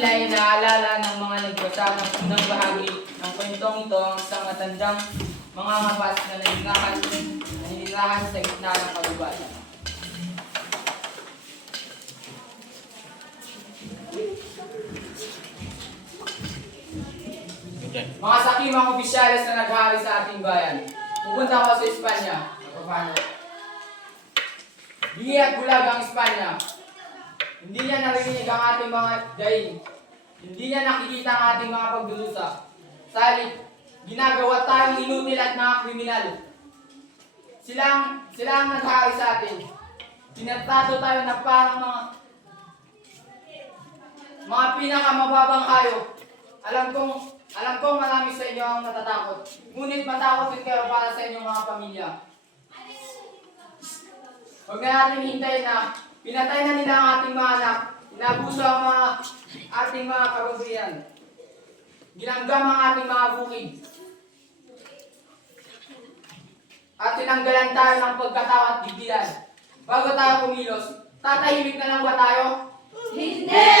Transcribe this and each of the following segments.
nila ay naalala ng mga nagbasa ng unang bahagi ng kwentong ito ang isang matandang mga ngapas na naninirahan sa gitna ng kagubatan. Mga sakimang opisyalis na naghari sa ating bayan, pupunta ako sa Espanya. Paano? Bingi at bulag ang Espanya. Hindi niya narinig ang ating mga daing. Hindi niya nakikita ang ating mga pagdudusa. Sa halip, ginagawa tayong inutil at mga kriminal. Sila ang naghari sa atin. Tinatrato tayo na parang mga pinakamababang hayop. Alam kong marami sa inyo ang natatakot. Ngunit matakot din kayo para sa inyong mga pamilya. Huwag na natin hintayin na pinatay na nila ang ating mga anak, inabuso ang ating mga kababayan, ginanggam ang ating mga bukid, at tinanggalan tayo ng pagkatao at digdihan. Bago tayo kumilos, tatahimik na lang ba tayo? Hindi!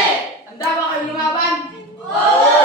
Handa ba kayo lumaban? Oo!